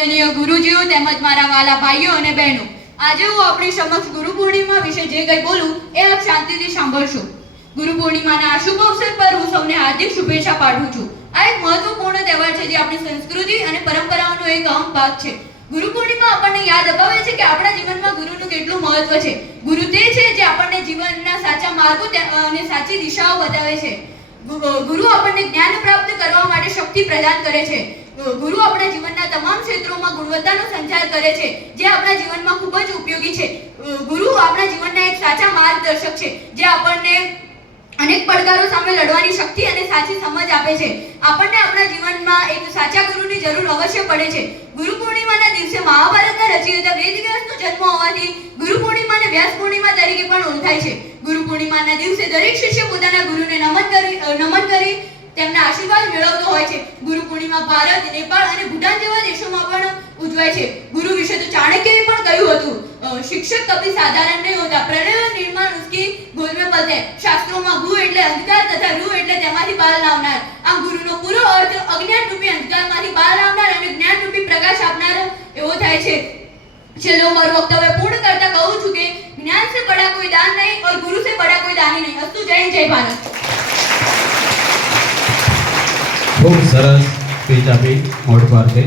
વંદનીય ગુરુજીઓ તેમજ મારા વાલા ભાઈઓ અને બહેનો, આજે હું આપણી સમક્ષ ગુરુ પૂર્ણિમા વિશે જે કંઈ બોલું એ આપ શાંતિથી સાંભળશો. ગુરુ પૂર્ણિમાના આ શુભ અવસર પર હું સૌને હાર્દિક શુભેચ્છા પાઠવું છું. આ એક મહત્વપૂર્ણ તહેવાર છે જે આપણી સંસ્કૃતિ અને પરંપરાઓનો એક અહમ ભાગ છે. ગુરુ પૂર્ણિમા આપણને યાદ અપાવે છે કે આપણા જીવનમાં ગુરુનું કેટલું મહત્વ છે. ગુરુ તે છે જે આપણને જીવનના સાચા માર્ગો અને સાચી દિશાઓ બતાવે છે. ગુરુ આપણને જ્ઞાન પ્રાપ્ત કરવા માટે શક્તિ પ્રદાન કરે છે. ગુરુ આપણા જીવનના તમામ ક્ષેત્રોમાં ગુણવત્તાનો સંચાર કરે છે જે આપણા જીવનમાં ખૂબ જ ઉપયોગી છે. ગુરુ આપણા જીવનના એક સાચા માર્ગદર્શક છે જે આપણને અનેક પડકારો સામે લડવાની શક્તિ અને સાચી સમજ આપે છે. આપણને આપણા જીવનમાં એક સાચા ગુરુની જરૂર અવશ્ય પડે છે. ગુરુ પૂર્ણિમાના દિવસે મહાભારતના રચયિતા વેદવ્યાસનો જન્મ હોવાથી ગુરુ પૂર્ણિમાને વ્યાસ પૂર્ણિમા તરીકે પણ ઓળખાય છે. ગુરુ પૂર્ણિમાના દિવસે દરેક શિષ્ય પોતાના ગુરુને નમન કરી તેમના આશીર્વાદ મેળવતો હોય છે. ગુરુ પૂર્ણિમા ભારત, નેપાળ અને ભૂટાન જેવા દેશોમાં પણ ઉજવાય છે. ગુરુ વિશે તો ચાણક્યએ પણ કહ્યું હતું, શિક્ષક કભી સાધારણ નહીં હોતા, પ્રલય નિર્માણ ઉસકી ગોદ મેં પલતે. શાસ્ત્રોમાં ગુ એટલે અંધકાર તથા રૂ એટલે તેમાંથી બહાર લાવનાર. આમ ગુરુનો પૂરો અર્થ અજ્ઞાન રૂપી અંધકારમાંથી બહાર લાવનાર અને જ્ઞાન રૂપી પ્રકાશ આપનાર એવો થાય છે. चलो माરું वक्तव्य पूर्ण करता कहूं છું કે ज्ञान से बड़ा कोई दान नहीं और गुरु से बड़ा कोई दानी नहीं. अस्तु. जय हिंद, जय भारत. ખૂબ સરસ સ્પીચ આપી મોડ પાર્કે.